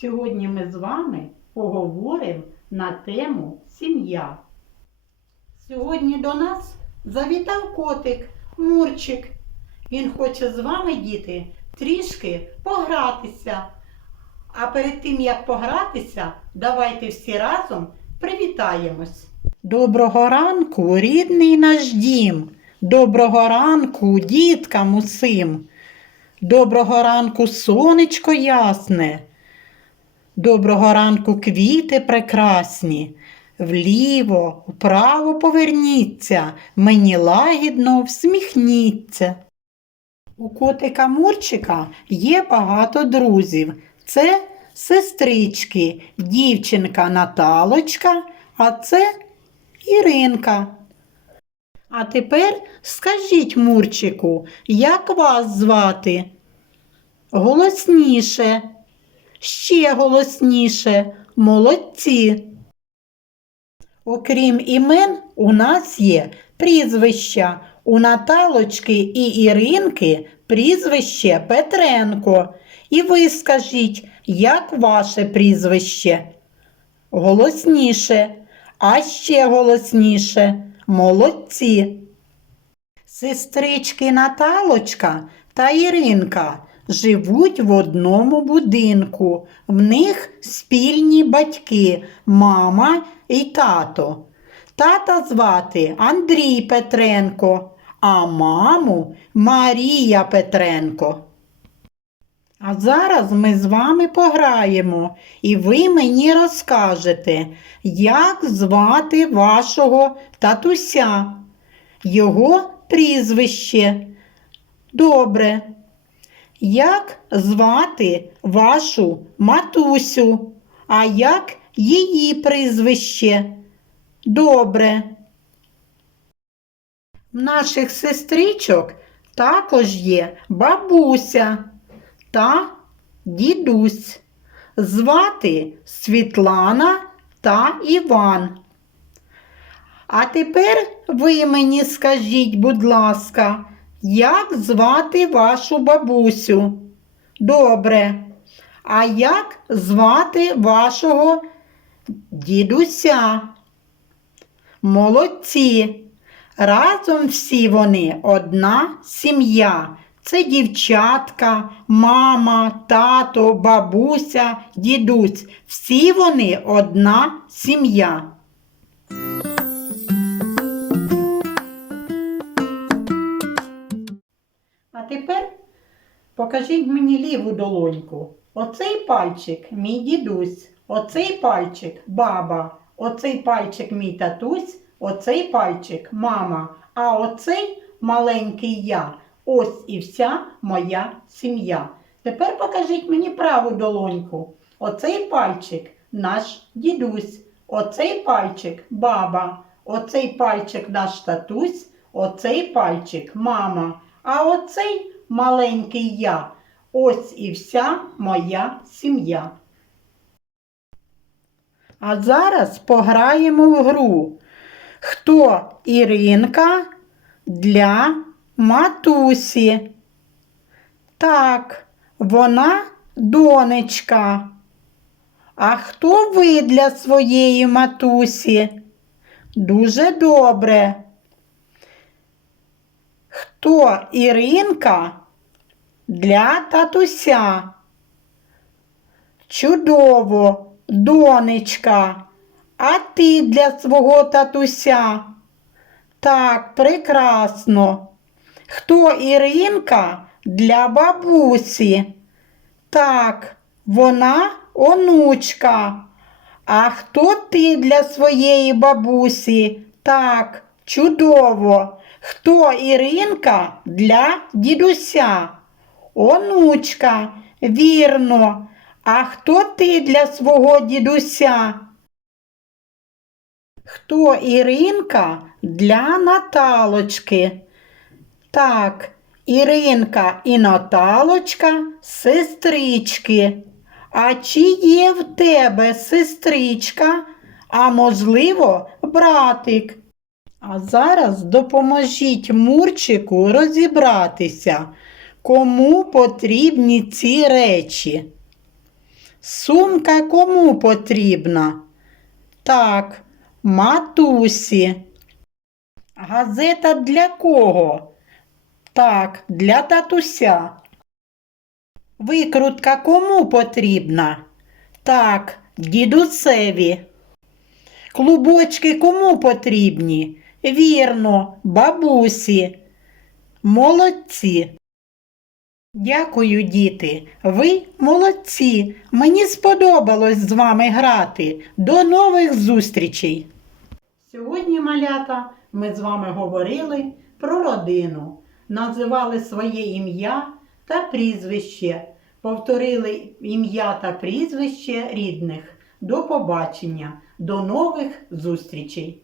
Сьогодні ми з вами поговоримо на тему сім'я. Сьогодні до нас завітав котик Мурчик. Він хоче з вами, діти, трішки погратися. А перед тим, як погратися, давайте всі разом привітаємось. Доброго ранку, рідний наш дім. Доброго ранку, діткам усім. Доброго ранку, сонечко ясне. Доброго ранку, квіти прекрасні. Вліво, вправо поверніться, мені лагідно всміхніться. У котика Мурчика є багато друзів. Це сестрички, дівчинка Наталочка, а це Іринка. А тепер скажіть Мурчику, як вас звати? Голосніше, ще голосніше, молодці. Окрім імен, у нас є прізвища. У Наталочки і Іринки прізвище Петренко. І ви скажіть, як ваше прізвище? Голосніше, а ще голосніше. Молодці. Сестрички Наталочка та Іринка живуть в одному будинку. В них спільні батьки, мама і тато. Тата звати Андрій Петренко, а маму Марія Петренко. А зараз ми з вами пограємо, і ви мені розкажете, як звати вашого татуся, його прізвище. Добре. Як звати вашу матусю, а як її прізвище? Добре. В наших сестричок також є бабуся та дідусь. Звати Світлана та Іван. А тепер ви мені скажіть, будь ласка, як звати вашу бабусю? Добре. А як звати вашого дідуся? Молодці. Разом всі вони одна сім'я. Це дівчатка, мама, тато, бабуся, дідусь. Всі вони одна сім'я. Тепер покажіть мені ліву долоньку. Оцей пальчик мій дідусь, оцей пальчик баба, оцей пальчик мій татусь, оцей пальчик мама, а оцей маленький я. Ось і вся моя сім'я. Тепер покажіть мені праву долоньку. Оцей пальчик наш дідусь, оцей пальчик баба, оцей пальчик наш татусь, оцей пальчик мама, а оцей маленький я. Ось і вся моя сім'я. А зараз пограємо в гру. Хто Іринка для матусі? Так, вона донечка. А хто ви для своєї матусі? Дуже добре. Хто Іринка для татуся? Чудово, донечка. А ти для свого татуся? Так, прекрасно. Хто Іринка для бабусі? Так, вона онучка. А хто ти для своєї бабусі? Так, чудово. Хто Іринка для дідуся? Онучка, вірно. А хто ти для свого дідуся? Хто Іринка для Наталочки? Так, Іринка і Наталочка сестрички. А чи є в тебе сестричка, а можливо, братик? А зараз допоможіть Мурчику розібратися, кому потрібні ці речі. Сумка кому потрібна? Так, матусі. Газета для кого? Так, для татуся. Викрутка кому потрібна? Так, дідусеві. Клубочки кому потрібні? Вірно, бабусі. Молодці. Дякую, діти. Ви молодці. Мені сподобалось з вами грати. До нових зустрічей. Сьогодні, малята, ми з вами говорили про родину, називали своє ім'я та прізвище, повторили ім'я та прізвище рідних. До побачення, до нових зустрічей!